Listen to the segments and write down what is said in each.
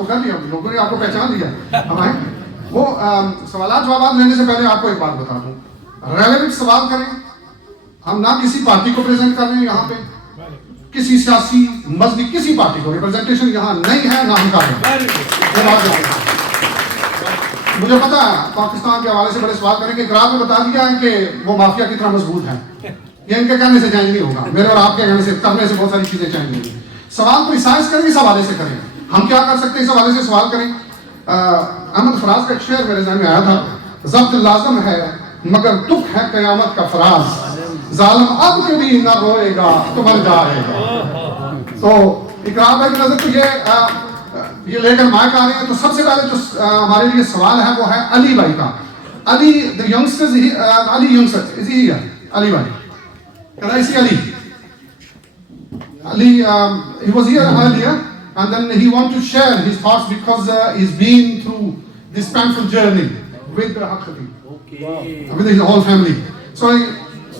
تو کر لیا, لوگوں نے آپ کو پہچان لیا. ہم آئیں وہ سوالات جوابات لینے سے پہلے آپ کو ایک بات بتا دوں, ریلیونٹ سوال کریں. ہم نہ کسی پارٹی کو پریزنٹ کر رہے ہیں یہاں پہ, کسی سیاسی مذہبی کسی پارٹی کو ریپرزنٹیشن یہاں نہیں ہے, نہ ہم کر رہے ہیں. مجھے پتا ہے پاکستان کے حوالے سے بڑے سوال کریں کہ اقرار میں بتا دیا ہے کہ وہ مافیا کتنا مضبوط ہے. یہ ان کے کہنے سے چینج نہیں ہوگا, میرے اور آپ کے کہنے سے کرنے سے بہت ساری چیزیں چینج ہوں گی. سوال پریسائز کریں, اس حوالے سے کریں. ہم کیا کر سکتے ہیں اس حوالے سے سوال کریں. احمد فراز کا ایک شعر میرے ذہن میں آیا تھا, ضبط لازم ہے مگر دکھ ہے قیامت کا فراز, ظالم اب کبھی نہ روئے گا تو مر جائے گا. تو اقرار بھائی کی نظر تو یہ لے کر مائک آ رہے ہیں. تو سب سے پہلے جو ہمارے لیے سوال ہے وہ ہے علی بھائی کا. علی the youngsters, Ali youngsters, is he here? علی بھائی, can I see Ali? Ali, he was here earlier and then he wanted to share his thoughts because he's been through this painful journey with Haq Khatib, with his whole family. So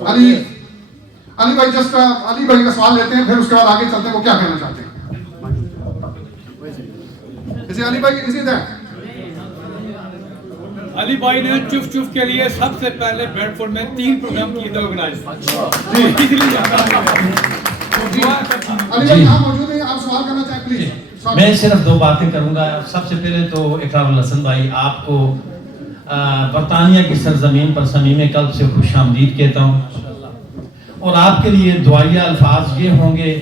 علی بھائی just علی بھائی کا سوال لیتے ہیں, پھر اس کے بعد آگے چلتے ہیں وہ کیا کہنا چاہتے ہیں. علی بھائی is he there? علی بھائی نے چف چف کے لیے سب سے پہلے بیڈ فورڈ میں 3 پروگرام کیے تھے آرگنائز. علی بھائی یہاں موجود ہیں, آپ سوال کرنا چاہیں پلیز. میں صرف 2 باتیں کروں گا. سب سے پہلے تو اقرار الحسن بھائی, آپ کو برطانیہ کی سرزمین پر صمیم قلب سے خوش آمدید کہتا ہوں, اور آپ کے لیے دعائیہ الفاظ یہ ہوں گے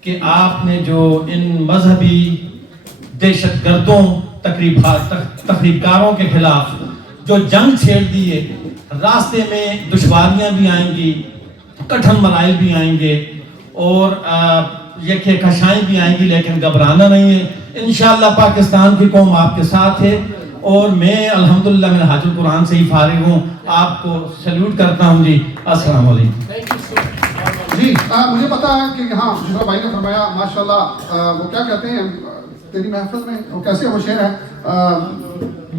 کہ آپ نے جو ان مذہبی دہشت گردوں تخریب کاروں کے خلاف جو جنگ چھیڑ دی ہے, راستے میں دشواریاں بھی آئیں گی, کٹھن ملائل بھی آئیں گے, اور یہ کھشائیں بھی آئیں گی, لیکن گھبرانا نہیں ہے. انشاءاللہ پاکستان کی قوم آپ کے ساتھ ہے, اور میں الحمدللہ میں حاج القرآن سے ہی فارغ ہوں. آپ کو سیلوٹ کرتا ہوں جی. السلام علیکم. جی مجھے پتا ہے کہ یہاں جسرا بھائی نے فرمایا ماشاءاللہ, وہ کیا کہتے ہیں تیری محفل میں, وہ کیسے وہ شعر ہے,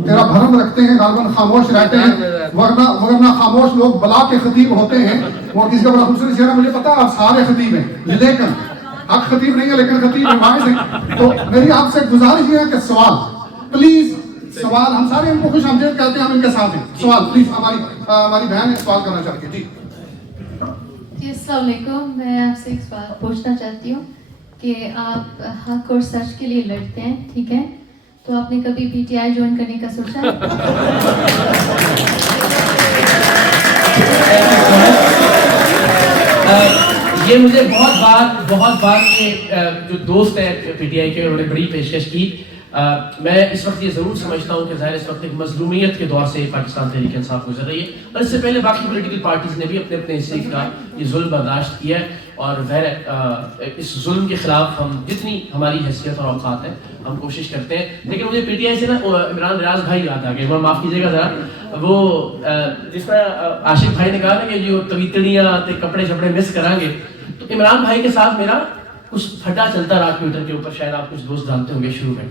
تیرا بھرم رکھتے ہیں غالباً خاموش رہتے ہیں, ورنہ خاموش لوگ بلا کے خطیب ہوتے ہیں. وہ کسی کا بڑا خوبصورت شعر ہے, مجھے پتا آپ سارے خطیب ہیں لیکن حق خطیب نہیں ہے لیکن خطیب واحد ہیں. تو میری آپ سے گزارش یہ ہے کہ سوال پلیز, سوال ہم سارے ان کو خوش آمدید کہتے ہیں, ہم ان کے ساتھ ہیں. سوال پلیز, ہماری بہن ہے سوال کرنا چاہتی ہے. جی جی السلام علیکم. میں آپ سے ایک سوال پوچھنا چاہتی ہوں کہ آپ حق اور سچ کے لیے لڑتے ہیں, ٹھیک ہے, تو آپ نے کبھی پی ٹی آئی جوائن کرنے کا سوچا ہے؟ یہ مجھے بہت بار یہ جو دوست ہیں پی ٹی آئی کے, انہوں نے بڑی پیشکش کی. میں اس وقت یہ ضرور سمجھتا ہوں کہ ظاہر اس وقت ایک مظلومیت کے دور سے پاکستان تحریک انصاف گزر رہی ہے, اور اس سے پہلے باقی پولیٹیکل پارٹیز نے بھی اپنے اپنے حصے کا یہ ظلم برداشت کیا ہے, اور ظاہر اس ظلم کے خلاف ہم جتنی ہماری حیثیت اور اوقات ہے ہم کوشش کرتے ہیں. لیکن مجھے پی ٹی آئی سے نا عمران ریاض بھائی یاد آ گئے, معاف کیجیے گا ذرا. وہ جس طرح عاشق بھائی نے کہا نا کہ جو تویتڑیاں کپڑے شپڑے مس کریں گے, تو عمران بھائی کے ساتھ میرا کچھ پھٹا چلتا رہا ٹویٹر کے اوپر, شاید آپ کچھ دوست جانتے ہوں گے شروع میں.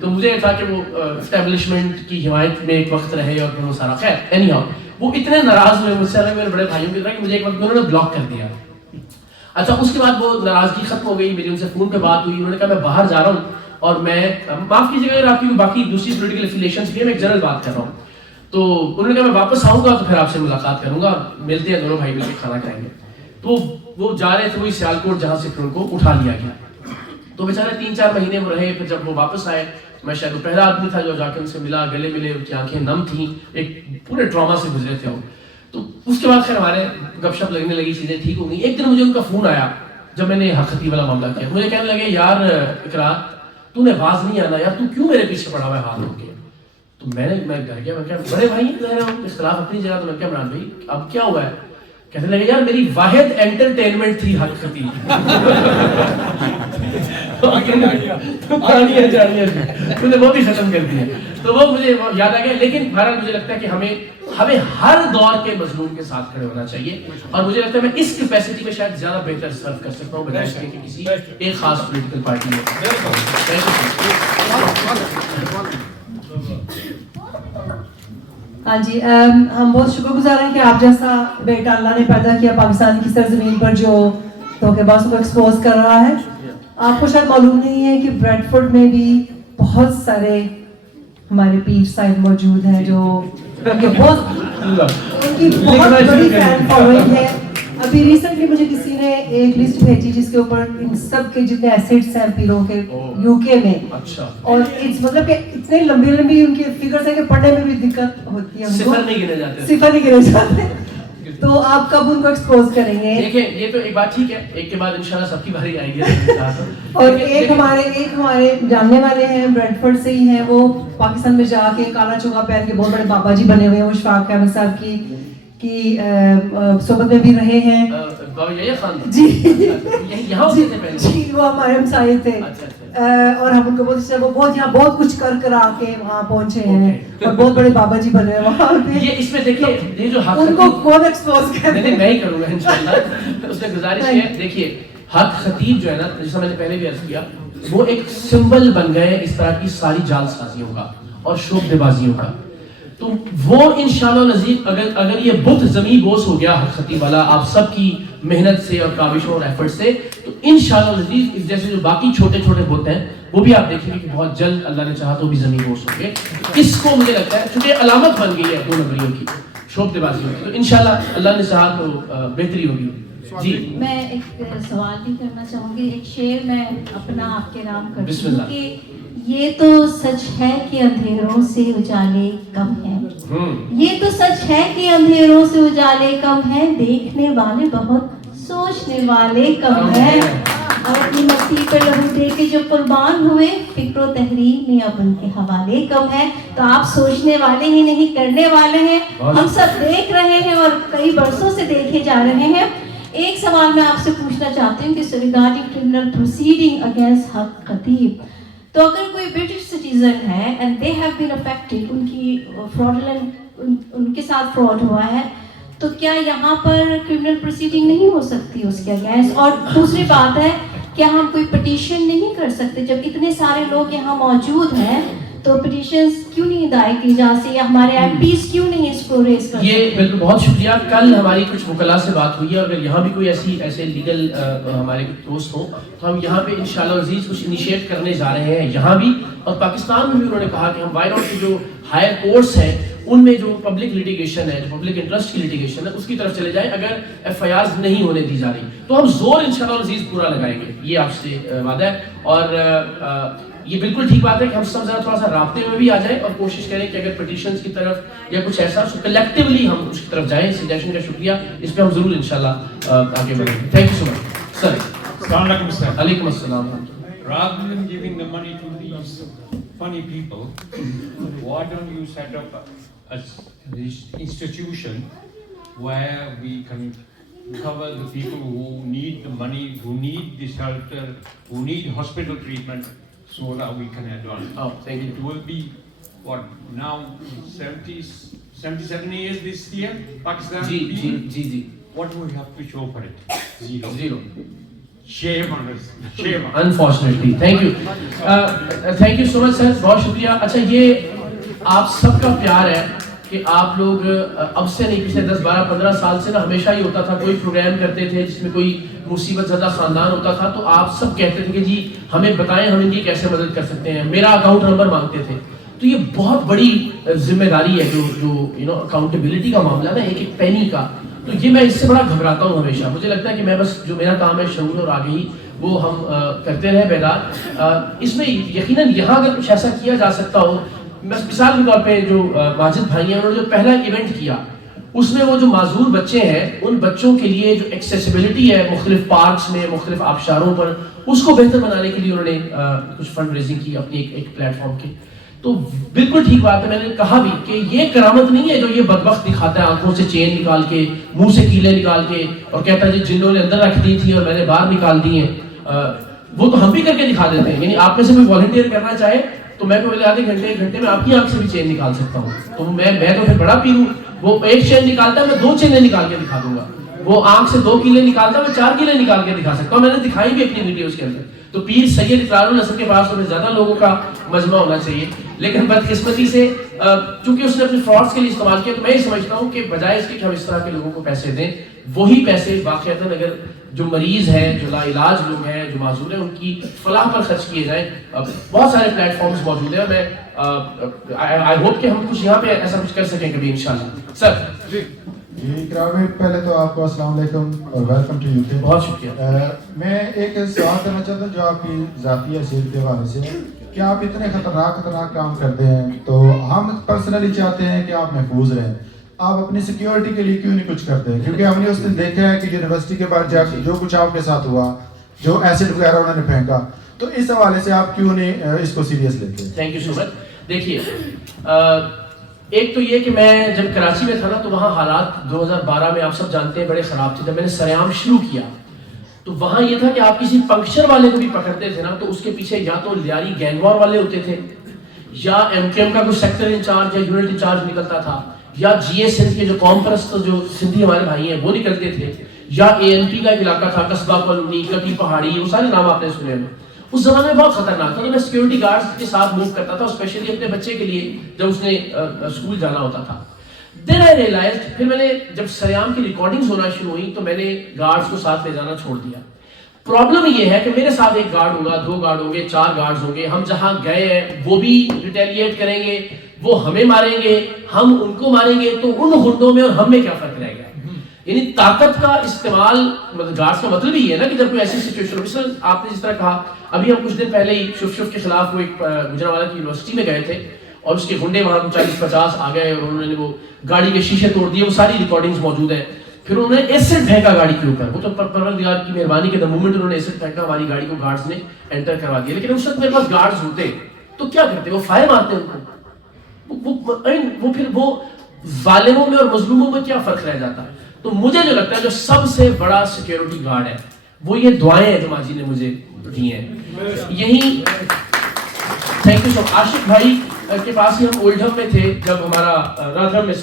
تو مجھے تھا کہ وہ اسٹیبلشمنٹ کی حمایت میں ایک وقت رہے, اور پھر وہ سارا خیر اینی ہاؤ وہ اتنے ناراض ہوئے مجھ سے, میرے بڑے بھائیوں کی طرح, کہ مجھے ایک وقت انہوں نے بلاک کر دیا. اچھا اس کے بعد وہ ناراضگی ختم ہو گئی, میری ان سے فون پہ بات ہوئی, انہوں نے کہا میں باہر جا رہا ہوں, اور میں معاف کیجیے گا آپ کی باقی دوسری پولیٹیکل افیلیشنس کی میں ایک جنرل بات کر رہا ہوں. تو انہوں نے کہا میں واپس آؤں گا تو پھر آپ سے ملاقات کروں گا, ملتے ہیں دونوں بھائی مل کے کھانا کھائیں گے. تو وہ جا رہے تھے وہی سیالکوٹ, جہاں سے پھر ان کو اٹھا لیا گیا. تو بیچارے 3-4 مہینے وہ رہے. پھر جب وہ واپس آئے, میں شاید وہ پہلا آدمی تھا جو جا کے ان سے ملا, گلے ملے, ان کی آنکھیں نم تھیں, ایک پورے ٹراما سے گزرے تھے وہ. تو اس کے بعد خیر ہمارے گپ شپ لگنے لگی, چیزیں ٹھیک ہو گئی. ایک دن مجھے ان کا فون آیا جب میں نے حق خطیب والا معاملہ کیا. مجھے کہنے لگے یار اقرار تو نے باز نہیں آنا یار, تو کیوں میرے پیچھے پڑا ہوا ہے ہاتھ ہو کے. تو میں ڈر گیا, میں کہا بڑے بھائی اختلاف اپنی جگہ. تو میں کہا عمران بھائی اب کیا ہوا ہے؟ کہنے لگے یار میری واحد انٹرٹینمنٹ تھی حق خطیب. تو نے وہ بھی ختم کر دیا. تو وہ مجھے یاد آ گیا. لیکن بہرحال مجھے لگتا ہے کہ ہمیں ہر دور کے مظلوم کے ساتھ کھڑے ہونا چاہیے, اور مجھے لگتا ہے میں اس کیپیسٹی میں شاید زیادہ بہتر سرو کر سکتا ہوں بجائے اس کے کہ کسی ایک خاص پولیٹیکل پارٹی میں. ہاں جی, ہم بہت شکر گزار ہیں کہ آپ جیسا بیٹا اللہ نے پیدا کیا پاکستان کی سرزمین پر جو دھوکے بازوں کو ایکسپوز کر رہا ہے. آپ کو شاید معلوم نہیں ہے کہ بریڈ فورڈ میں بھی बहुत सारे हमारे पीर साहिब मौजूद हैं जो उनकी बहुत बड़ी फैन फॉलोइंग है। अभी रिसेंटली मुझे किसी ने एक लिस्ट भेजी जिसके ऊपर इन सब के जितने एसेट्स हैं पीरों के यूके में, अच्छा, और इट्स मतलब कि इतने लंबी लंबी उनके फिगर्स हैं कि पढ़ने में भी दिक्कत होती है, सिफर नहीं गिने जाते, सिफर नहीं गिने जाते। तो आप कब उनको एक्सपोज करेंगे? देखिए ये तो एक बात ठीक है, एक के बाद इंशाल्लाह सबकी बारी आएगी। और एक हमारे जानने वाले हैं, ब्रेडफोर्ड से ही हैं, वो पाकिस्तान में जाके काला चोगा पहन के बहुत बड़े बाबा जी बने हुए हैं, वो शफाक अहमद साहब की सोबत में भी रहे हैं। बाबा यही खान जी यहाँ होते थे पहले? जी वो हमारे हमसाये थे। अच्छा। और हम उनको बहुत अच्छा, वो बहुत यहाँ बहुत कुछ कर कर आके वहाँ पहुँचे हैं और बहुत बड़े बाबा जी बने हैं वहाँ पे। ये इसमें देखिए ये जो हक उनको कौन एक्सपोज कर? नहीं मैं ही करूँगा इंशाल्लाह। उसमें गुजारिश है, देखिए हक खतीब जो है ना, जैसा मैंने पहले भी अर्ज किया, वो एक सिंबल बन गए इस तरह की सारी जालसाजियों का और शोबदेबाजियों का। तो वो इंशाल्लाह नज़ीर अगर ये बुत ज़मीन बोस हो गया हक खतीब वाला आप सबकी मेहनत से और काविशों और एफर्ट से, तो इंशाल्लाह नज़ीर इस जैसे जो बाकी छोटे छोटे बुत हैं वो भी आप देखेंगे कि बहुत जल्द अल्लाह ने चाहा तो भी ज़मीन बोस होंगे। इसको मुझे लगता है चूंकि अलामत बन गई है 2 नंबरियों की, शोबदेबाजियों की, तो इंशाल्लाह अल्लाह ने चाहा तो बेहतरी होगी। जी मैं एक सवाल भी करना चाहूँगी, एक शेर मैं अपना आपके नाम करती हूँ बिस्मिल्लाह। कि ये तो सच है कि अंधेरों से उजाले कम हैं, ये तो सच है कि अंधेरों से उजाले कम हैं, देखने वाले बहुत सोचने वाले कम हैं, और अपनी मस्ती पर लहू दे के जो कुर्बान हुए फिक्र तहरीर में अब उनके हवाले कम है। तो आप सोचने वाले ही नहीं करने वाले हैं, हम सब देख रहे हैं और कई बरसों से देखे जा रहे हैं। एक सवाल मैं आपसे पूछना चाहती हूँ कि रिगार्डिंग क्रिमिनल प्रोसीडिंग अगेंस्ट हक खतीब, तो अगर कोई ब्रिटिश सिटीजन है and they have been affected, उनकी फ्रॉडलेंट उनके साथ फ्रॉड हुआ है, तो क्या यहाँ पर क्रिमिनल प्रोसीडिंग नहीं हो सकती उसके अगेंस्ट? और दूसरी बात है, क्या हम कोई पिटीशन नहीं कर सकते? जब इतने सारे लोग यहाँ मौजूद हैं तो पिटीशंस क्यों नहीं दायर की जा सकती, या हमारे एमपीज क्यों नहीं इसको रेज कर सकते? ये बिल्कुल बहुत शुक्रिया। कल हमारी कुछ वकला से बात हुई है, अगर यहाँ भी कोई ऐसे लीगल हमारे दोस्त हो तो हम यहाँ पे इंशाल्लाह अजीज कुछ इनिशिएट करने जा रहे हैं यहाँ भी, और पाकिस्तान में भी उन्होंने कहा कि हम वाई नॉट की जो हायर कोर्ट्स हैं उनमें जो पब्लिक लिटिगेशन है, जो पब्लिक इंटरेस्ट की लिटिगेशन है, उसकी तरफ चले जाएं अगर एफआईआर नहीं होने दी जा रही, तो हम जोर इंशाल्लाह अजीज पूरा लगाएंगे, ये आपसे वादा है। और ये बिल्कुल ठीक बात है कि हम सब जरा थोड़ा सा राब्ते में भी आ जाएं और कोशिश करें कि अगर पिटीशंस की तरफ या कुछ ऐसा तो कलेक्टिवली हम उसकी तरफ जाएं। सजेशन का शुक्रिया, इस पे हम जरूर इंशाल्लाह आगे बढ़ेंगे। Thank you so much sir. अस्सलाम वालेकुम सर। वालेकुम अस्सलाम। Rather than giving the money to these funny people, why don't you set up this institution where we can cover the people who need the money, who need the shelter, who need hospital treatment, so that we can add on. Oh, thank you. It will be, what, now 77 years this year, Pakistan? Ji ji being? Ji ji. What do we have to show for it? Zero. Zero. Shame on us. Shame on us. Unfortunately, thank you. Thank you so much sir, बहुत शुक्रिया। अच्छा ये आप सबका प्यार है कि आप लोग अब से नहीं, पिछले 10, 12, 15 साल से ना हमेशा ही होता था, कोई प्रोग्राम करते थे जिसमें कोई मुसीबत ज़्यादा ख़ानदान होता था तो आप सब कहते थे कि जी हमें बताएं हम इनकी कैसे मदद कर सकते हैं, मेरा अकाउंट नंबर मांगते थे। तो ये बहुत बड़ी जिम्मेदारी है जो अकाउंटेबिलिटी का मामला ना, एक एक पैनी का, तो ये मैं इससे बड़ा घबराता हूँ हमेशा। मुझे लगता है कि मैं बस जो मेरा काम है शऊर और आगे ही वो हम करते रहे बेदार। इसमें यकीनन यहाँ अगर कुछ ऐसा किया जा सकता हो, मिसाल के तौर पे जो माजिद भाई हैं उन्होंने जो पहला इवेंट किया उसमें वो जो माजूर बच्चे हैं उन बच्चों के लिए जो एक्सेसिबिलिटी है मुख्तलिफ पार्क्स में, मुख्तलिफ आबशारों पर, उसको बेहतर बनाने के लिए उन्होंने कुछ फंड रेजिंग की अपनी एक प्लेटफॉर्म की। तो बिल्कुल ठीक बात है, मैंने कहा भी कि ये करामत नहीं है जो ये बदबख्त दिखाता है आंखों से चेन निकाल के, मुंह से कीले निकाल के और कहता है जी जिन्हों ने अंदर रख दी थी और मैंने बाहर निकाल दी है। वो तो हम भी करके दिखा देते हैं, यानी आप में से कोई वॉलंटियर करना चाहे तो मैं तो आधे घंटे 1 घंटे में आपकी आंख से भी चेन निकाल सकता हूँ। तो मैं तो फिर बड़ा पीर हूँ, वो एक चेन निकालता है मैं 2 चेनें निकाल के दिखा दूंगा, वो आंख से 2 कीले निकालता है मैं 4 कीले निकाल के दिखा सकता हूँ, मैंने दिखाई भी अपनी वीडियोस के अंदर। तो पीर सैयद इकरारुल हसन के पास तो ज्यादा लोगों का मजमा होना चाहिए, लेकिन बदकिस्मती से चूंकि उसने अपने फ्रॉड्स के लिए इस्तेमाल किया, तो मैं ये समझता हूँ कि बजाय इसके कि हम इस तरह के लोगों को पैसे दें, वही पैसे वाकईतन अगर جو مریض ہیں, جو لا علاج لوگ ہیں, جو معذور ہیں, ان کی فلاح پر خرچ کیے جائیں. بہت سارے پلیٹ فارمز موجود ہیں. میں آئی ہوپ کہ ہم کچھ یہاں پہ ایسا کچھ کر سکیں کبھی انشاءاللہ. سر جی اکرام, پہلے تو آپ کو السلام علیکم اور ویلکم ٹو UK. بہت شکریہ. میں ایک سوال کرنا چاہتا ہوں جو آپ کی ذاتی حیثیت کے حوالے سے ہے کہ آپ اتنے خطرناک کام کرتے ہیں, تو ہم پرسنلی چاہتے ہیں کہ آپ محفوظ رہیں. آپ اپنی سیکیورٹی کے لیے کیوں نہیں کچھ کرتے؟ کیونکہ ہم نے اس دن دیکھا ہے کہ یونیورسٹی کے بعد جب جو کچھ آپ کے ساتھ ہوا, جو ایسڈ وغیرہ انہوں نے پھینکا, تو اس حوالے سے آپ کیوں نہیں اس کو سیریس لیتے؟ تھینک یو سو مچ. دیکھیے, ایک تو یہ کہ میں جب کراچی میں تھا نا, تو وہاں حالات 2012 میں آپ سب جانتے ہیں بڑے خراب تھے. جب میں نے سریام شروع کیا تو وہاں یہ تھا کہ آپ کسی پنکچر والے کو بھی پکڑتے تھے نا, تو اس کے پیچھے یا تو لیاری گینگ وار والے ہوتے تھے, یا MKM کا کوئی سیکٹر انچارج یا یونٹ انچارج نکلتا تھا, یا GS سندھ کے جو قوم پرست جو سندھی ہمارے بھائی ہیں وہ نکلتے تھے, یا ANP کا ایک علاقہ تھا, قصبہ کالونی, کٹی پہاڑی, وہ سارے نام آپ نے سنے ہیں. اس زمانے میں بہت خطرناک تھا. تو میں سیکیورٹی گارڈز کے ساتھ موو کرتا تھا, اسپیشلی اپنے بچے کے لیے جب اس نے اسکول جانا ہوتا تھا. دین آئی ریئلائزڈ, پھر میں نے جب سریام کی ریکارڈنگز ہونا شروع ہوئی تو میں نے گارڈز کو ساتھ لے جانا چھوڑ دیا. پرابلم یہ ہے کہ میرے ساتھ ایک گارڈ ہوگا, 2 گارڈ ہوں گے, 4 گارڈز ہوں گے, ہم جہاں گئے ہیں وہ بھی ریٹیلیٹ کریں گے, وہ ہمیں ماریں گے, ہم ان کو ماریں گے, تو ان غنڈوں میں اور ہم میں کیا فرق رہ گیا؟ یعنی طاقت کا استعمال, مطلب گارڈز کا مطلب ہی ہے نا کہ جب کوئی ایسی سچویشن ہو. مثلا آپ نے جس طرح کہا, ابھی ہم کچھ دن پہلے ہی شف کے خلاف وہ ایک گجرانوالہ کی یونیورسٹی میں گئے تھے, اور اس کے غنڈے وہاں 40-50 آ گئے, اور انہوں نے وہ گاڑی کے شیشے توڑ دیے. وہ ساری ریکارڈنگز موجود ہیں. پھر انہوں نے ایسڈ پھینکا گاڑی کے اوپر. وہ تو پروردگار کی مہربانی کے مومنٹ انہوں نے ایسڈ پھینکا, ہماری گاڑی کو گارڈز نے انٹر کروا دیا. لیکن اس وقت میرے پاس گارڈز ہوتے تو کیا کرتے؟ وہ فائر مارتے ان کو. وہ پھر وہ ظالموں میں اور مظلوموں میں کیا فرق رہ جاتا ہے؟ تو مجھے جو لگتا ہے جو سب سے بڑا سیکیورٹی گارڈ ہے وہ یہ دعائیں ہیں جو ماجی نے مجھے دی ہیں. یہی تھینک یو سو. عاشق بھائی کے پاس ہی ہم اولڈھم میں تھے جب ہمارا رادھرم میں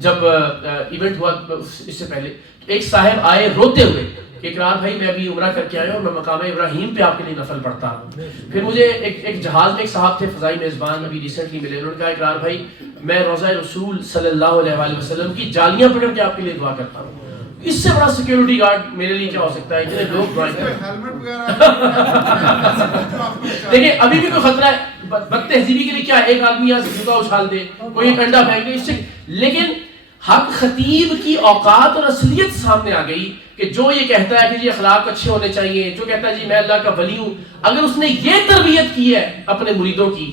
جب ایونٹ ہوا. اس سے پہلے ایک صاحب آئے روتے ہوئے کہ اقرار بھائی میں ابھی عمرہ کر کے آیا ہوں, میں مقام ابراہیم پہ آپ کے لیے نفل پڑھتا ہوں. پھر مجھے ایک جہاز میں ایک صاحب تھے فضائی میزبان, ابھی ریسنٹلی ملے. انہوں نے کہا اقرار بھائی میں روضہ رسول صلی اللہ علیہ وسلم کی جالیاں پکڑ کے آپ کے لیے دعا کرتا ہوں. اس سے بڑا سیکیورٹی گارڈ میرے لیے کیا ہو سکتا ہے؟ اتنے لوگ دیکھیں ابھی بھی کوئی خطرہ ہے بد تہذیبی کے لیے کیا ہے, ایک آدمی یہاں سے جوتا اچھال دے, کوئی ایک انڈا پھینک دے, اس سے. لیکن حق خطیب کی اوقات اور اصلیت سامنے آ گئی کہ جو یہ کہتا ہے کہ جی اخلاق اچھے ہونے چاہیے, جو کہتا ہے جی میں اللہ کا ولی ہوں, اگر اس نے یہ تربیت کی ہے اپنے مریدوں کی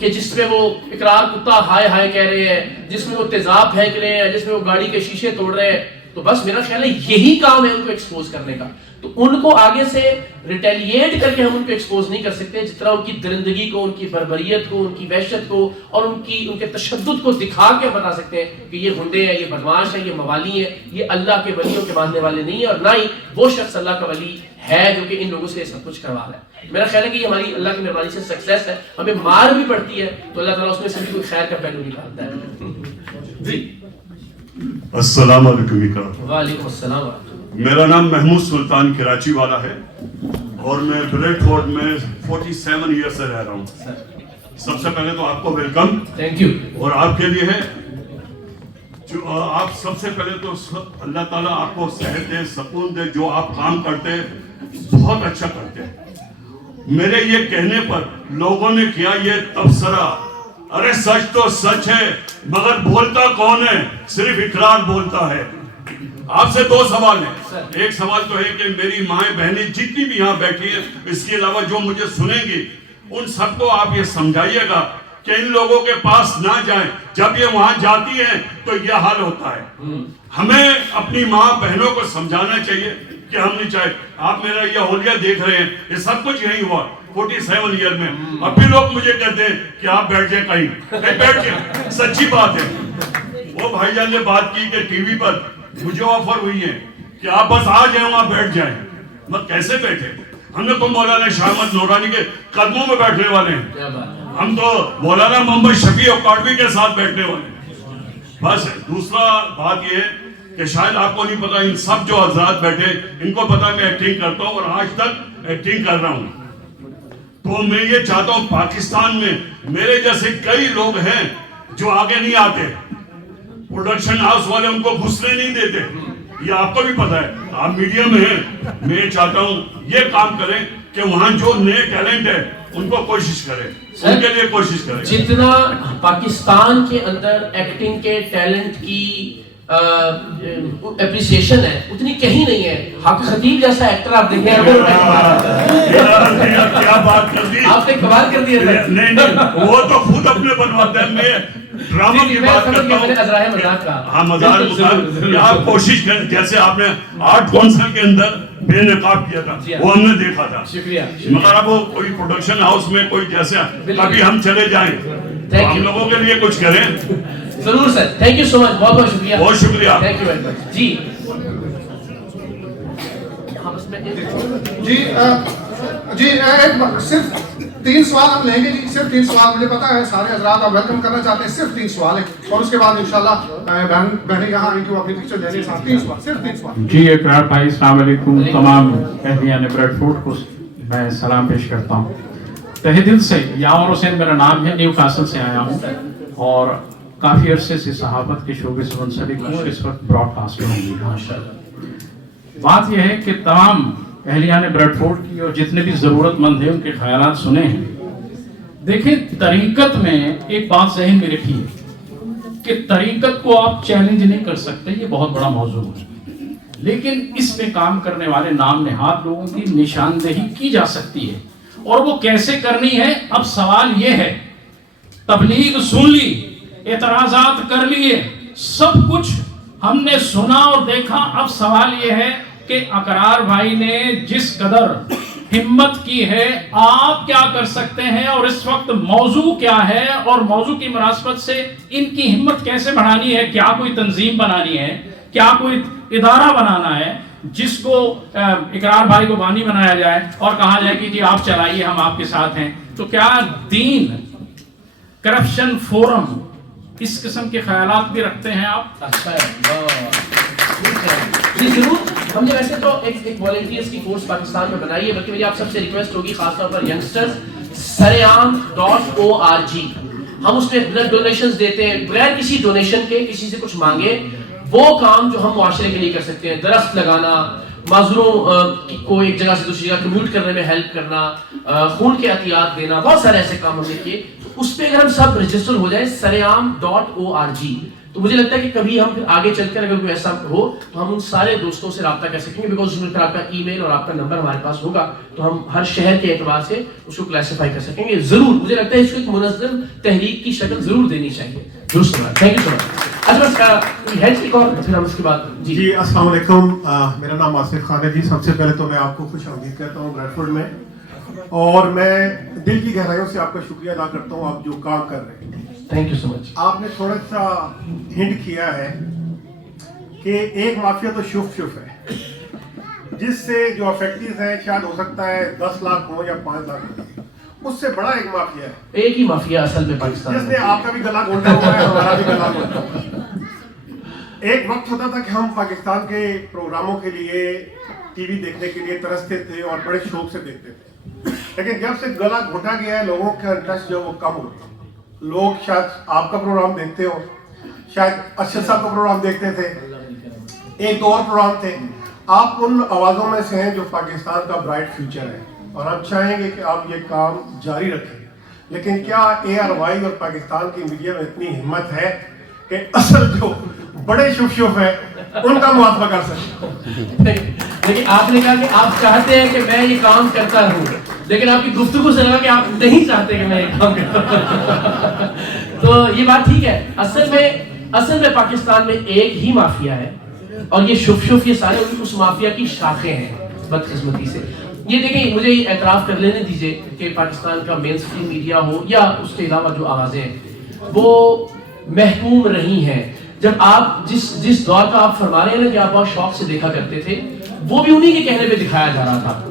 کہ جس میں وہ اقرار کتا ہائے ہائے کہہ رہے ہیں, جس میں وہ تیزاب پھینک رہے ہیں, جس میں وہ گاڑی کے شیشے توڑ رہے ہیں, تو بس میرا خیال ہے یہی کام ہے ان کو ایکسپوز کرنے کا. تو ان کو آگے سے ریٹیلیٹ کر کے ہم ان کو ایکسپوز نہیں کر سکتے, جس طرح ان کی درندگی کو, ان کی بربریت کو, ان کی وحشت کو اور ان کے تشدد کو دکھا کے بتا سکتے ہیں کہ یہ گنڈے ہیں, یہ بدماش ہیں, یہ موالی ہیں, یہ اللہ کے ولیوں کے ماننے والے نہیں ہیں, اور نہ ہی وہ شخص اللہ کا ولی ہے جو کہ ان لوگوں سے سب کچھ کروا رہا ہے. میرا خیال ہے کہ یہ ہماری اللہ کی مہربانی سے سکسیس ہے. ہمیں مار بھی پڑتی ہے تو اللہ تعالیٰ اس میں سے بھی کوئی خیر کا پہلو نکالتا ہے. جی السلام علیکم اقرار. وعلیکم السلام. میرا نام محمود سلطان کراچی والا ہے اور میں بریڈ فورڈ میں 47 ایئر سے رہ رہا ہوں. سب سے پہلے تو آپ کو ویلکم. Thank you. اور آپ کے لیے ہے جو آپ سب سے پہلے تو اللہ تعالیٰ آپ کو صحت دے, سکون دے. جو آپ کام کرتے بہت اچھا کرتے. میرے یہ کہنے پر لوگوں نے کیا یہ تبصرہ, ارے سچ تو سچ ہے مگر بولتا کون ہے؟ صرف اقرار بولتا ہے. آپ سے 2 سوال ہیں. ایک سوال تو ہے کہ میری مائیں بہنیں جتنی بھی یہاں بیٹھی ہیں, اس کے علاوہ جو مجھے سنیں گی, ان سب کو آپ یہ سمجھائیے گا کہ ان لوگوں کے پاس نہ جائیں. جب یہ وہاں جاتی ہیں تو یہ حال ہوتا ہے. ہمیں اپنی ماں بہنوں کو سمجھانا چاہیے کہ ہم نہیں چاہے. آپ میرا یہ حولیہ دیکھ رہے ہیں, یہ سب کچھ یہی ہوا 47 ایئر میں. اب بھی لوگ مجھے کہتے ہیں کہ آپ بیٹھ جائیں کہیں بیٹھ جائیں. سچی بات ہے. وہ بھائی جان نے بات کی کہ ٹی وی پر مجھے آفر ہوئی ہے کہ آپ بس آ جائیں وہاں بیٹھ جائیں. میں کیسے بیٹھے؟ ہم نے تو مولانا شاہ احمد نورانی کے قدموں میں بیٹھنے والے ہیں. ہم تو مولانا محمد شفیع اکاڈوی کے ساتھ بیٹھنے والے ہیں. بس دوسرا بات یہ ہے کہ شاید آپ کو نہیں پتا, ان سب جو حضرات بیٹھے ان کو پتا میں ایکٹنگ کرتا ہوں اور آج تک ایکٹنگ کر رہا ہوں. تو میں یہ چاہتا ہوں پاکستان میں میرے جیسے کئی لوگ ہیں جو آگے نہیں آتے. پروڈکشن ہاؤس والے ان کو گھسنے نہیں دیتے. ये आपको भी पता है, आप मीडिया में हैं। मैं चाहता हूँ ये काम करें कि वहाँ जो नए टैलेंट है उनको कोशिश करें, उनके लिए कोशिश करें। जितना पाकिस्तान के अंदर एक्टिंग के टैलेंट की एप्रिसिएशन है उतनी कहीं नहीं है। हक खतीब जैसा एक्टर आप देखें, क्या बात कर दी आपने कमाल कर दिया। नहीं, वो तो खुद अपने बनवाते हैं, मैं ड्रामा की बात करता हूँ। हाँ, मजाक आप कोशिश करें, जैसे आपने आर्ट काउंसिल के अंदर बेनकाब किया था, वो हमने देखा था। शुक्रिया। मगर अब वो कोई प्रोडक्शन हाउस में कोई जैसे कभी हम चले जाएं तो हम लोगों के लिए कुछ करें। जरूर sir, thank you so much, बहुत बहुत शुक्रिया। बहुत शुक्रिया, थैंक यू वेरी मच जी। जी एक सिर्फ 3 सवाल हम लेंगे जी, सिर्फ 3 सवाल। मुझे पता है सारे हजरात आप वेलकम करना चाहते हैं, सिर्फ 3 सवाल है और उसके बाद इंशाल्लाह बहनें यहाँ आएंगी अपनी पिक्चर लेने के साथ। 3 सवाल, सिर्फ 3 सवाल। जी इकरार भाई, अस्सलाम वालेकुम। तमाम अहलियान ब्रेडफोर्ड को मैं सलाम पेश करता हूँ तहे दिल से। यावर हुसैन मेरा नाम है, न्यू कासल से आया हूँ और काफ़ी अरसे से सहाबत के शोबे से मुंसलिक हूँ और इस वक्त ब्रॉडकास्ट में होंगी माशाअल्लाह। बात यह है कि तमाम अहलियान ब्रेडफोर्ड की और जितने भी ज़रूरतमंद हैं उनके ख्यालात सुने हैं। देखिए, तरीक़त में एक बात ज़हन में रखिए कि तरीक़त को आप चैलेंज नहीं कर सकते, ये बहुत बड़ा मौजू है, लेकिन इसमें काम करने वाले नाम नहाद लोगों की निशानदेही की जा सकती है। और वो कैसे करनी है, अब सवाल ये है, तबलीग सुन ली, एतराज़ात कर लिए, सब कुछ हमने सुना और देखा। अब सवाल ये है कि अकरार भाई ने जिस कदर हिम्मत की है, आप क्या कर सकते हैं और इस वक्त मौजू क्या है और मौजू की मुनासबत से इनकी हिम्मत कैसे बढ़ानी है। क्या कोई तंजीम बनानी है, क्या कोई इदारा बनाना है जिसको इकरार भाई को बानी बनाया जाए और कहा जाए कि जी आप चलाइए, हम आपके साथ हैं। तो क्या दीन करप्शन फोरम इस किस्म के ख्यालात भी रखते हैं आप? अच्छा जी, जरूर। हमने वैसे तो एक वॉलंटियर्स की फोर्स पाकिस्तान में बनाई है, बल्कि मेरी आप सबसे रिक्वेस्ट होगी, खासतौर पर यंगस्टर्स, saream.org। हम उसमें ब्लड डोनेशंस देते हैं बगैर किसी डोनेशन के, किसी से कुछ मांगे। वो काम जो हम मुआशरे के लिए कर सकते हैं, दरख्त लगाना, माजूरों को एक जगह से दूसरी जगह कम्यूट करने में हेल्प करना, खून के एहतियात देना, बहुत सारे ऐसे काम हमने किए। तो उस पर अगर हम सब रजिस्टर हो जाए saream.org, तो मुझे लगता है कि कभी हम फिर आगे चलकर अगर कोई ऐसा हो तो हम उन सारे दोस्तों से रब्ता कर सकेंगे, बिकॉज उसमें फिर आपका ईमेल और आपका नंबर हमारे पास होगा, तो हम हर शहर के एतबार से उसको क्लासिफाई कर सकेंगे। जरूर मुझे लगता है इसको एक मुनज़्ज़म तहरीक की शक्ल जरूर देनी चाहिए। Thank you so much. फिर हम इसके बाद जी अस्सलाम वालेकुम, मेरा नाम आसिफ खान है जी। सबसे पहले तो मैं आपको खुश आमदीद कहता हूँ ब्रैडफोर्ड में, और मैं दिल की गहराइयों से आपका शुक्रिया अदा करता हूँ आप जो काम कर रहे हैं। Thank you so much. आपने थोड़ा सा हिंट किया है कि एक माफिया तो शुफ है, जिससे जो अफेक्टिव है शायद हो सकता है 10 लाख हो या 5 लाख, उससे बड़ा एक माफिया है। एक ही माफिया असल में पाकिस्तान में, जिसने आपका भी गला घोटा हुआ है, हमारा भी गला घोटा हुआ है। एक वक्त होता था कि हम पाकिस्तान के प्रोग्रामों के लिए, टीवी देखने के लिए तरसते थे और बड़े शौक से देखते थे, लेकिन जब से गला घोटा गया है लोगों का इंटरेस्ट जो वो कम हो गया। लोग शायद आपका प्रोग्राम देखते हो, शायद अरशद साहब का प्रोग्राम देखते थे, एक और प्रोग्राम थे। आप उन आवाज़ों में से हैं जो पाकिस्तान का ब्राइट फ्यूचर है, और हम चाहेंगे कि आप ये काम जारी रखें। लेकिन क्या ARY और पाकिस्तान की मीडिया में इतनी हिम्मत है कि असल जो बड़े शुभ है उनका मुआवजा कर सकें? लेकिन आपने कहा कि आप चाहते हैं कि मैं ये काम करता रहूं, लेकिन आपकी गुफ्तगू से लगा कि आप नहीं चाहते कि मैं ये काम करता तो ये बात ठीक है। असल में पाकिस्तान में एक ही माफिया है, और ये शुभ ये सारे उस माफिया की शाखें हैं बदकिस्मती से। ये देखें, मुझे ये एतराफ़ कर लेने दीजिए कि पाकिस्तान का मेन स्ट्रीम मीडिया हो या उसके अलावा जो आवाज़ें हैं वो महकूम रही हैं। जब आप जिस दौर का आप फरमा रहे हैं ना कि आप बहुत शौक से देखा करते थे, वो भी उन्हीं के कहने पे दिखाया जा रहा था आपको।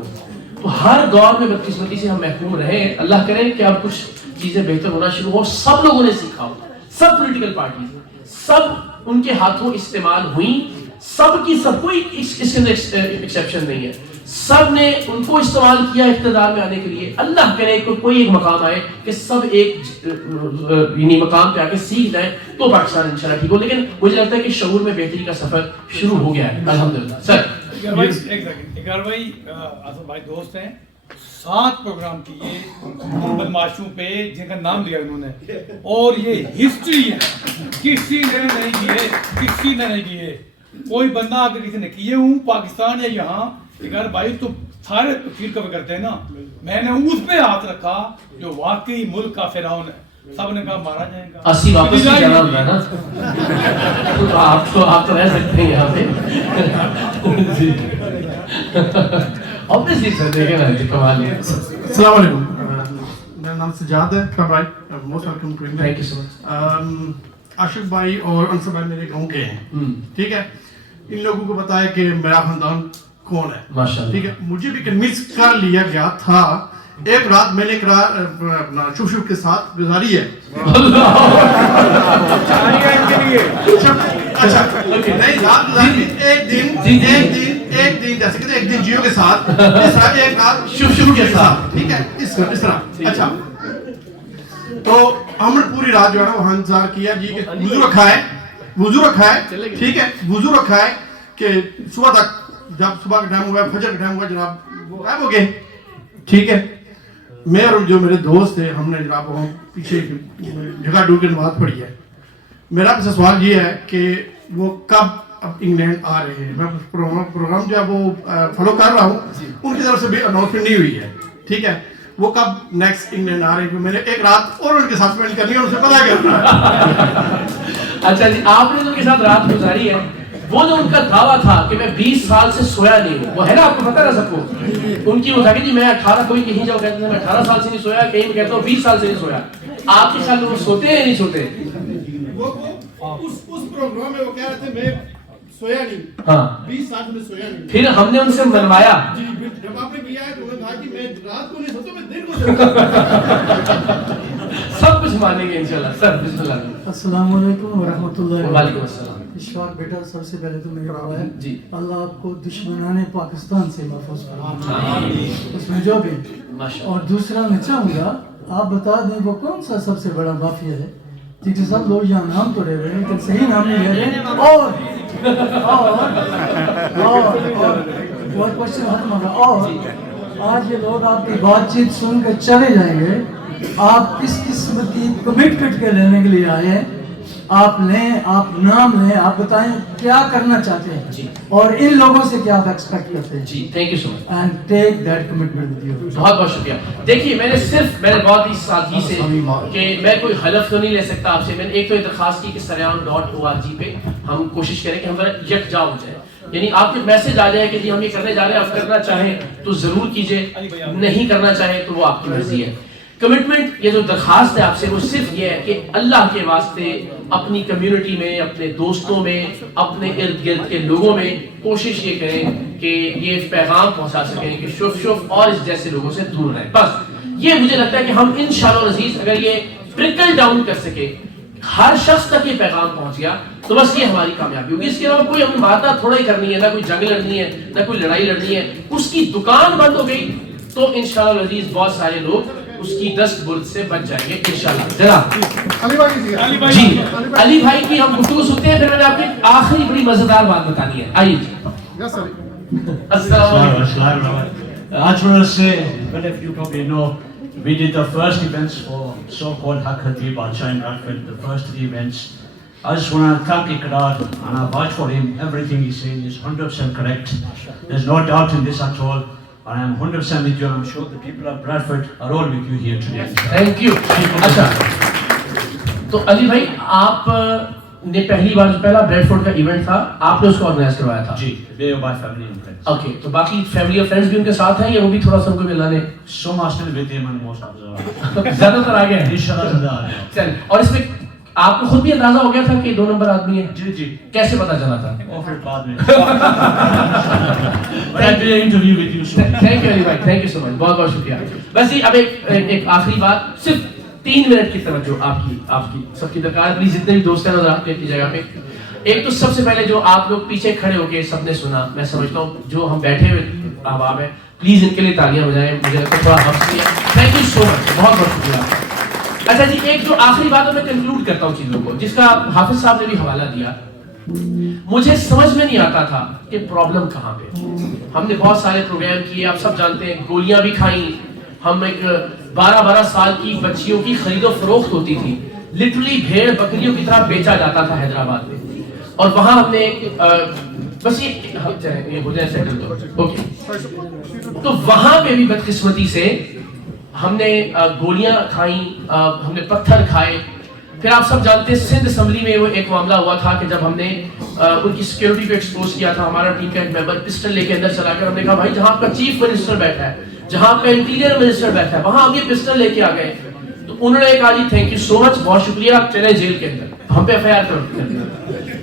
तो हर दौर में बदकिस्मती से हम महकूम रहे। अल्लाह करे कि अब कुछ चीज़ें बेहतर होना शुरू हो। सब लोगों ने सीखा हो, सब पॉलिटिकल पार्टी, सब उनके हाथों इस्तेमाल हुई, सब की सब, कोई इसके अंदर एक्सेप्शन नहीं है। سب نے ان کو استعمال کیا اقتدار میں آنے کے لیے. اللہ کرے کوئی ایک مقام آئے کہ سب ایک یعنی مقام پہ آ کے سیکھ جائیں تو پاکستان انشاءاللہ ٹھیک ہو. لیکن مجھے لگتا ہے کہ شعور میں بہتری کا سفر شروع ہو گیا ہے الحمدللہ. سر اقرار بھائی آصف بھائی دوست ہیں, 7 پروگرام کیے محمد معصوم پہ جن کا نام لیا انہوں نے, اور یہ ہسٹری ہے, کسی نے نہیں کیے. کوئی بندہ اگر کسی نے کیے ہوں پاکستان یا یہاں, اقرار بھائی تو سارے فیل کور کرتے ہیں نا, میں نے اس پہ ہاتھ رکھا جو واقعی ملک کا فرعون ہے. سب نے کہا مارا جائے گا, 80 واپس بھی جانا ہوگا نا, تو آپ تو رہ سکتے ہیں یہاں پہ. Obviously sir, دیکھیں نا جی کمال ہے. السلام علیکم, میرا نام سجاد ہے. Most welcome to England. Thank you so much. Ashiq بھائی اور انصر بھائی میرے گاؤں کے ہیں, ٹھیک ہے. ان لوگوں کو بتایا کہ میرا خاندان کون ہے, ماشاءاللہ, ٹھیک ہے. مجھے بھی کنوینس کر لیا گیا تھا. ایک رات میں نے اپنا شوف کے ساتھ گزاری ہے. اچھا نہیں, رات گزاری ایک دن جیسے کہ ایک دن جیو کے ساتھ, ایک رات شوف کے ساتھ, ٹھیک ہے, اس طرح. اچھا تو ہم نے پوری رات جو ہے نا وہاں انتظار کیا جی کہ وضو رکھا ہے, ٹھیک ہے, وضو رکھا ہے کہ صبح تک, جب صبح کا ٹائم ہوا, فجر کا ٹائم ہوا, جناب وہ غائب ہو گئے, ٹھیک ہے. میں اور جو میرے دوست تھے ہم نے جناب وہاں پیچھے جگہ ڈھونڈ کے نماز پڑھی ہے. میرا آپ سے سوال یہ ہے کہ وہ کب اب انگلینڈ آ رہے ہیں. میں پروگرام جو ہے وہ فالو کر رہا ہوں, ان کی طرف سے بھی اناؤنسمنٹ نہیں ہوئی ہے, ٹھیک ہے. وہ کب نیکسٹ انگلینڈ آ رہے ہیں. میں نے ایک رات اور ان کے ساتھ اسپینڈ کرنی ہے, ان سے پتا کیا. اچھا جی, آپ نے ان کے ساتھ رات گزاری ہے. وہ جو ان کا دعویٰ تھا کہ میں 20 سال سے سویا نہیں ہوں, وہ ہے نا, آپ کو پتا ہے سب کو. ان کی وہ تھا کہ جی میں 18, کوئی کہیں جاؤ کہتے ہیں میں 18 سال سے نہیں سویا, کہیں میں کہتا ہوں 20 سال سے نہیں سویا. آپ کے خیال میں وہ سوتے ہیں یا نہیں سوتے؟ اس پروگرام میں وہ کہہ رہے تھے میں سویا نہیں, ہاں 20 سال میں سویا نہیں. پھر ہم نے ان سے منوایا, جی جب آپ نے کیا ہے تو میں کہا کہ میں رات کو نہیں سوتا, میں دن کو سوتا. سب کچھ مانیں گے انشاءاللہ. سر بسم اللہ. السلام علیکم ورحمۃ اللہ. وعلیکم السلام. اشفاق بیٹا, سب سے پہلے تو میرا دعا ہے جی اللہ آپ کو دشمنان پاکستان سے محفوظ فرمائے, اس میں جو بھی. اور دوسرا میں چاہوں گا آپ بتا دیں وہ کون سا سب سے بڑا مافیا ہے, کیونکہ سب لوگ یہاں نام تو لے رہے ہیں لیکن صحیح نام نہیں لے رہے. اور کوشچن ختم ہوگا. اور آج یہ لوگ آپ کی بات چیت سن کر چلے جائیں گے. آپ کس قسم کی کمٹمنٹ کے لینے کے لیے آئے ہیں, آپ لیں, آپ نام لیں, آپ بتائیں کیا کرنا چاہتے ہیں جی, اور ان لوگوں سے کیا آپ ایکسپیکٹ کرتے ہیں. جی thank you so much. And take that commitment with you. بہت بہت شکریہ. دیکھیے میں نے صرف میں نے بہت ہی سادگی سے کہ میں کوئی حلف تو نہیں لے سکتا آپ سے. میں نے ایک تو درخواست کی کہ saream.org پہ ہم کوشش کریں کہ ہم یکجا ہو جائیں, یعنی آپ کے میسج آ جائے کہ جی ہم یہ کرنے جا رہے ہیں, آپ کرنا چاہیں تو ضرور کیجئے, نہیں کرنا چاہیں تو وہ آپ کی مرضی ہے. کمٹمنٹ, یہ جو درخواست ہے آپ سے وہ صرف یہ ہے کہ اللہ کے واسطے اپنی کمیونٹی میں, اپنے دوستوں میں, اپنے ارد گرد کے لوگوں میں کوشش یہ کریں کہ یہ پیغام پہنچا سکیں کہ شوف اور اس جیسے لوگوں سے دور رہیں. بس یہ مجھے لگتا ہے کہ ہم انشاءاللہ عزیز اگر یہ ٹرکل ڈاؤن کر سکے, ہر شخص تک یہ پیغام پہنچ گیا تو بس یہ ہماری کامیابی ہوگی. اس کے علاوہ کوئی ہمیں باتیں تھوڑا ہی کرنی ہے, نہ کوئی جنگ لڑنی ہے, نہ کوئی لڑائی لڑنی ہے. اس کی دکان بند ہو گئی تو انشاءاللہ عزیز بہت سارے لوگ اس کی دست برد سے بچ جائیں گے انشاءاللہ. جناب جی علی بھائی کی ہم گفتگو سنتے ہیں, پھر میں نے آپ کو آخری بڑی مزیدار بات بتانی ہے. آئیے جی. السلام علیکم. I just want to say, well, if you probably know, we did the first events for so-called Hakati Bacha in Radford, the first 3 events. I just want to thank Iqrar and I vouch for him. Everything he's saying is 100% correct. There's no doubt in this at all. And I'm 100% with you. I'm sure the people of Bradford are all with you here today. Thank you. اچھا تو علی بھائی آپ نے پہلی بار جو پہلا Bradford کا event تھا آپ نے اس کو آرگنائز کروایا تھا. جی, they are my family and friends. Okay, تو باقی فیملی اور فرینڈز بھی ان کے ساتھ ہیں یا وہ بھی تھوڑا سا ان کو ملانے؟ Some are still with him and most of them are. زیادہ تر آگے ہیں Inshallah زیادہ آ گئے. چل, اور اس میں آپ کو خود بھی اندازہ ہو گیا تھا کہ 2 نمبر آدمی ہے؟ جی جی. کیسے پتا چلا تھا؟ اور پھر بعد میں. But I did an interview with you. Thank you Ali بھائی, تھینک یو سو مچ, بہت بہت شکریہ. بس اب ایک آخری بات, صرف 3 منٹ کی توجہ آپ کی سب کی درکار ہے. پلیز جتنے بھی دوست ہیں نظر آپ کی جگہ پہ. ایک تو سب سے پہلے جو آپ لوگ پیچھے کھڑے ہو کے سب نے سنا, میں سمجھتا ہوں جو ہم بیٹھے ہوئے अहबाब हैं, प्लीज इनके लिए तालियां बजाएं, मुझे लगता है थोड़ा हफ्स लिया। थैंक यू सो मच, बहुत बहुत शुक्रिया। अच्छा जी, एक जो आखिरी बात मैं कंक्लूड करता हूँ चीजों को, जिसका हाफिज साहब ने भी हवाला दिया। मुझे समझ में नहीं आता था कि प्रॉब्लम कहाँ पे। हमने बहुत सारे प्रोग्राम किए, आप सब जानते हैं, गोलियां भी खाई, हम एक 12-12 साल की बच्चियों की खरीदो फरोख्त होती थी, लिटरली भेड़ बकरियों की तरह बेचा जाता था हैदराबाद में, और वहां हमने बस ये हो जाए सेटल तो ओके। तो वहां पे भी बदकिस्मती से हमने गोलियां खाई, हमने पत्थर खाए। फिर आप सब जानते हैं सिंध असेंबली में वो एक मामला हुआ था कि जब हमने उनकी सिक्योरिटी पे एक्सपोज किया था, हमारा टीम का एक मेंबर पिस्टल लेके अंदर चला कर, हमने कहा भाई जहां आपका चीफ मिनिस्टर बैठा है, जहां आपका इंटीरियर मिनिस्टर बैठा है, वहां आप ये पिस्टल लेके आ गए। तो उन्होंने कहा जी थैंक यू सो मच, बहुत शुक्रिया, आप चले जेल के अंदर, हम पे एफआईआर कर दिया।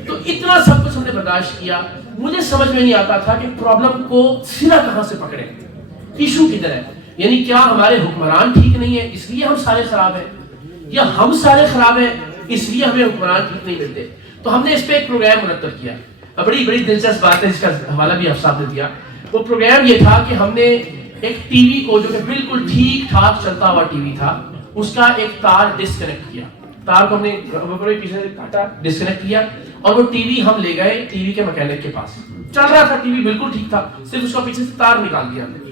तो इतना सब कुछ हमने बर्दाश्त किया। मुझे समझ में नहीं आता था कि प्रॉब्लम को सिरा कहां से पकड़े, इशू किधर है। यानी क्या हमारे हुक्मरान ठीक नहीं है इसलिए हम सारे खराब हैं, या हम सारे खराब हैं इसलिए हमें हुक्मरान ठीक नहीं मिलते। तो हमने इस पे एक प्रोग्राम मुनक्किद किया। बड़ी बड़ी दिलचस्प बात है, जिसका हवाला भी अफसाब ने दिया। वो प्रोग्राम ये था कि हमने एक टीवी को, जो कि बिल्कुल ठीक ठाक चलता हुआ टीवी था, उसका एक तार डिस्कनेक्ट किया। तार को हमने पीछे से काटा, डिस्कनेक्ट किया, और वो टीवी हम ले गए टीवी के मैकेनिक के पास। चल रहा था टीवी, बिल्कुल ठीक था, सिर्फ उसका पीछे से तार निकाल दिया हमने,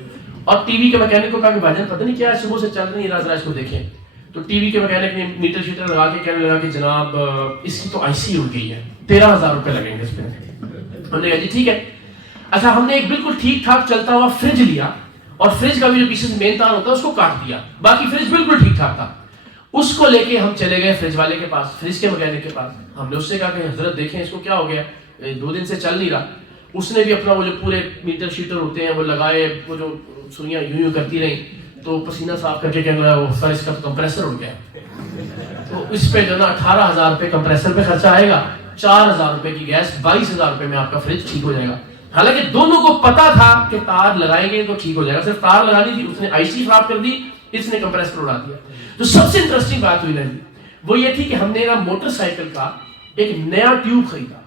और टीवी के मैकेनिक को कहा कि भाईजान पता नहीं क्या है, सुबह से चल नहीं रहा, जरा इसको देखें। तो टीवी के मैकेनिक ने मीटर शीटर लगा के कहने लगा कि जनाब इसकी तो आईसी उड़ गई है, 13,000 रुपए लगेंगे इस पे। हमने कहा जी ठीक है। अच्छा, हमने एक बिल्कुल ठीक ठाक चलता हुआ फ्रिज लिया, और फ्रिज का भी जो पीछे मेन तार होता है उसको काट दिया, बाकी फ्रिज बिल्कुल ठीक ठाक था। उसको लेके हम चले गए फ्रिज वाले के पास, फ्रिज के मैकेनिक के पास। हमने उससे कहा कि हजरत देखें इसको क्या हो गया, 2 दिन से चल नहीं रहा। उसने भी अपना वो जो पूरे मीटर शीटर होते हैं वो लगाए, वो जो सुइयां यूं यूं करती रही, तो पसीना साफ करके कहने लगा सर इसका तो कंप्रेसर उड़ गया। तो इस पे जो ना 18,000 रुपए कंप्रेसर पे खर्चा आएगा, 4,000 रुपए की गैस, 22,000 रुपए में आपका फ्रिज ठीक हो जाएगा। हालांकि दोनों को पता था कि तार लगाएंगे तो ठीक हो जाएगा, सिर्फ तार लगानी थी, उसने आईसी खराब कर दी, इसने कंप्रेसर उड़ा दिया। तो सबसे इंटरेस्टिंग बात हुई ना वो ये थी कि हमने ना मोटरसाइकिल का एक नया ट्यूब खरीदा,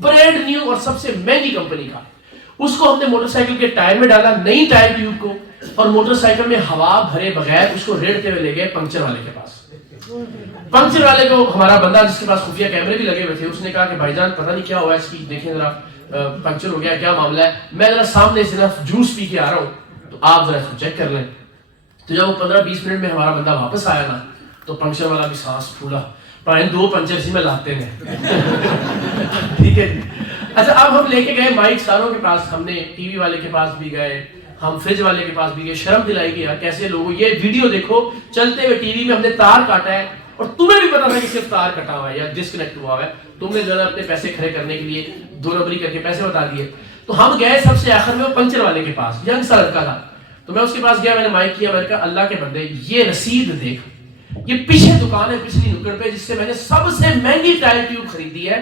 ब्रांड न्यू और सबसे महंगी कंपनी का। उसको हमने मोटरसाइकिल के टायर में डाला, नई टायर ट्यूब को, और मोटरसाइकिल में हवा भरे बगैर उसको रेड़ते हुए ले गए पंक्चर वाले के पास। पंक्चर वाले को हमारा बंदा, जिसके पास खुफिया कैमरे भी लगे हुए थे, उसने कहा कि भाईजान पता नहीं क्या हुआ इसकी, देखें जरा पंक्चर हो गया, क्या मामला है। मैं जरा सामने सिर्फ जूस पी के आ रहा हूँ, तो आप जरा इसको चेक कर लें। तो जब वो 15-20 मिनट में हमारा बंदा वापस आया ना, तो पंक्चर वाला भी सांस फूला, पाए 2 पंचर इसी में लाते हैं। ठीक है। अच्छा, अब हम लेके गए माइक सारों के पास, हमने टीवी वाले के पास भी गए, हम फ्रिज वाले के पास भी गए, शर्म दिलाई कि यार कैसे लोगों, ये वीडियो देखो, चलते हुए टीवी में हमने तार काटा है, और तुम्हें भी पता था कि सिर्फ तार कटा हुआ है या डिस्कनेक्ट हुआ है, तुमने जरा अपने पैसे खड़े करने के लिए 2 नंबरी करके पैसे बता दिए। तो हम गए सबसे आखिर में पंचर वाले के पास, यंग सा लड़का था। तो मैं उसके पास गया, मैंने माइक किया, मैंने कहा अल्लाह के बंदे ये रसीद देख, ये पीछे दुकान है पिछली नुक्कड़ पे, जिससे मैंने सबसे महंगी टायर ट्यूब खरीदी है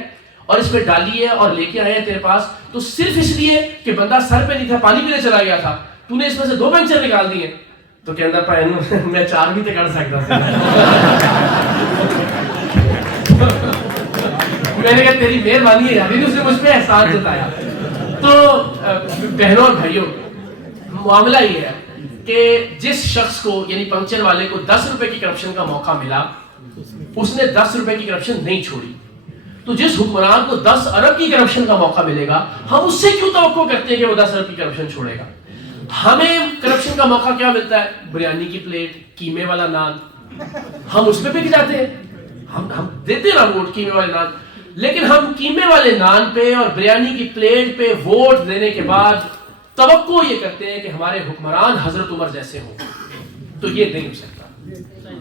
और इसमें डाली है और लेके आए हैं तेरे पास, तो सिर्फ इसलिए कि बंदा सर पे नहीं था, पानी पीने चला गया था, तूने इसमें से 2 पंचर निकाल दिए। तो कहता पाए मैं 4 भी तो कर सकता था। मैंने कहा तेरी मेहरबानी है यार, उसने मुझ पे एहसान जताया। तो बहनों और भाइयों, मामला ये है कि जिस शख्स को, यानी पंक्चर वाले को 10 रुपए की करप्शन का मौका मिला, उसने 10 रुपए की करप्शन नहीं छोड़ी। तो जिस हुक्मरान को 10 अरब की करप्शन का मौका मिलेगा, हम उससे क्यों तवक्को करते हैं कि वो 10 अरब की करप्शन छोड़ेगा। हमें करप्शन का मौका क्या मिलता है, बिरयानी की प्लेट, कीमे वाला नान, हम उस पे बिक जाते हैं, हम देते ना वोट कीमे वाले नान, लेकिन हम कीमे वाले नान पे और बिरयानी की प्लेट पे वोट देने के बाद तवक्को ये करते हैं कि हमारे हुक्मरान हजरत उमर जैसे हो। तो ये नहीं हो सकता।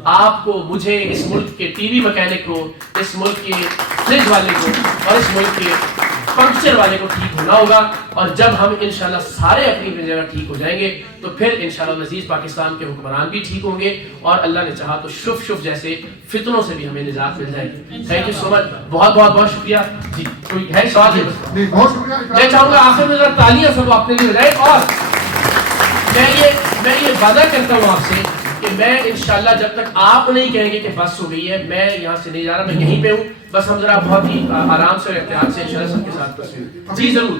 आपको, मुझे, इस मुल्क के टीवी मैकेनिक को, इस मुल्क के फ्रिज वाले को और इस मुल्क के पंक्चर वाले को ठीक होना होगा। और जब हम इंशाल्लाह सारे अपनी जगह ठीक हो जाएंगे, तो फिर इंशाल्लाह नज़ीज़ पाकिस्तान के हुक्मरान भी ठीक होंगे, और अल्लाह ने चाहा तो शुभ जैसे फितनों से भी हमें निजात मिल जाएगी। थैंक यू सो मच, बहुत शुक्रिया जी। कोई है सवाल? बहुत शुक्रिया। मैं चाहूंगा आखिर में तालियां सब अपने लिए बजाएं, और मैं ये वादा करता हूँ आपसे कि मैं इंशाल्लाह जब तक आप नहीं कहेंगे कि बस हो गई है, मैं यहाँ से नहीं जा रहा, मैं यहीं पे हूँ। बस हम जरा बहुत ही आराम से और एहतियात से इंशाल्लाह सबके साथ जी, जरूर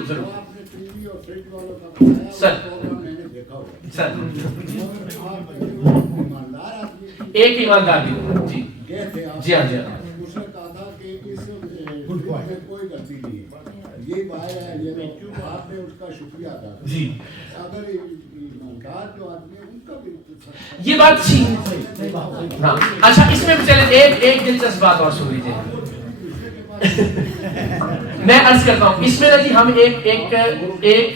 सर। सर एक ईमानदार भी जी जी हाँ जी हाँ उसने कहा था कि इस में कोई गलती नहीं है, ये बाहर है, ये आपने उसका शुक्रिया अदा किया। जी अगर ईमानदार जो आदमी है उनका भी ये बात ठीक। हाँ अच्छा, इसमें चले एक दिलचस्प बात और सुन लीजिए। मैं अर्ज करता हूँ इसमें ना जी, हम एक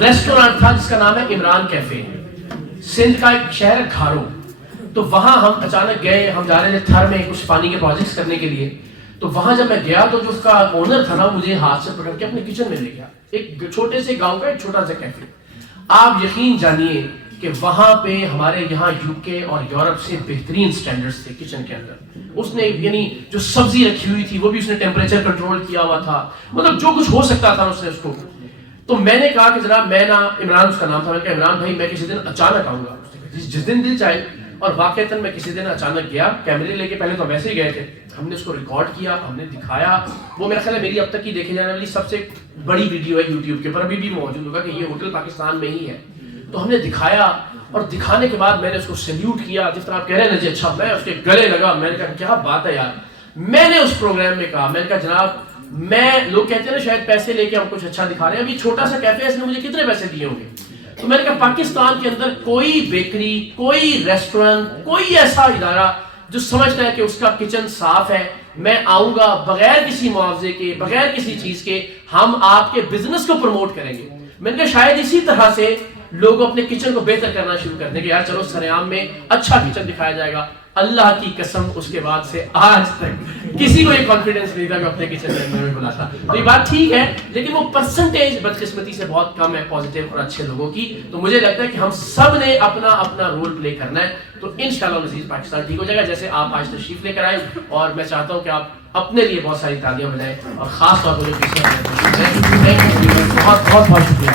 रेस्टोरेंट था जिसका नाम है इमरान कैफे, सिंध का एक शहर है घारो। तो वहां हम अचानक गए, हम जा रहे थे थर में कुछ पानी के प्रोजेक्ट्स करने के लिए। तो वहां जब मैं गया तो जो उसका ओनर था ना, मुझे हाथ से पकड़ के अपने किचन में ले गया, एक छोटे से गांव का एक छोटा सा कैफे। आप यकीन जानिए कि वहां पे हमारे यहाँ यूके और यूरोप से बेहतरीन स्टैंडर्ड्स थे किचन के अंदर। उसने यानी जो सब्जी रखी हुई थी वो भी उसने टेम्परेचर कंट्रोल किया हुआ था, मतलब जो कुछ हो सकता था उसने उसको। तो मैंने कहा कि जनाब मैं ना, इमरान उसका नाम था, मैंने कहा इमरान भाई मैं किसी दिन अचानक आऊंगा, जिस दिन दिल चाहे। और वाकईतन मैं किसी दिन अचानक गया, कैमरे लेके, पहले तो वैसे ही गए थे, हमने उसको रिकॉर्ड किया, हमने दिखाया। वो मेरा ख्याल है मेरी अब तक की देखी जाने वाली सबसे बड़ी वीडियो है यूट्यूब के ऊपर, अभी भी मौजूद होगा कि ये होटल पाकिस्तान में ही है। तो हमने दिखाया और दिखाने के बाद मैंने उसको सैल्यूट किया, जिस तरह आप कह रहे हैं ना जी, अच्छा मैं उसके गले लगा। मैंने कहा क्या बात है यार। मैंने उस प्रोग्राम में कहा, मैंने कहा जनाब मैं, लोग कहते हैं ना शायद पैसे लेके हम कुछ अच्छा दिखा रहे हैं, अभी छोटा सा कैफे है, इसने मुझे कितने पैसे दिए होंगे। तो मैंने कहा पाकिस्तान के अंदर कोई बेकरी, कोई रेस्टोरेंट, कोई ऐसा इदारा जो समझता है कि उसका किचन साफ है, मैं आऊंगा बगैर किसी मुआवजे के, बगैर किसी चीज के, हम आपके बिजनेस को प्रमोट करेंगे। मैंने कहा शायद इसी तरह से लोग अपने किचन को बेहतर करना शुरू कर देंगे, यार चलो सरेआम में अच्छा किचन दिखाया जाएगा। अल्लाह की कसम उसके बाद से आज तक किसी को ये कॉन्फिडेंस नहीं था कि अपने किचन के अंदर में बुलाता। तो ये बात ठीक है, लेकिन वो परसेंटेज बदकिस्मती से बहुत कम है पॉजिटिव और अच्छे लोगों की। तो मुझे लगता है कि हम सब ने अपना अपना रोल प्ले करना है, तो इंशाल्लाह नज़ीर पाकिस्तान ठीक हो जाएगा। जैसे आप आज तशरीफ लेकर आए, और मैं चाहता हूँ कि आप अपने लिए बहुत सारी तालियां बजाएं, और खास तौर पर जो बहुत बहुत शुक्रिया।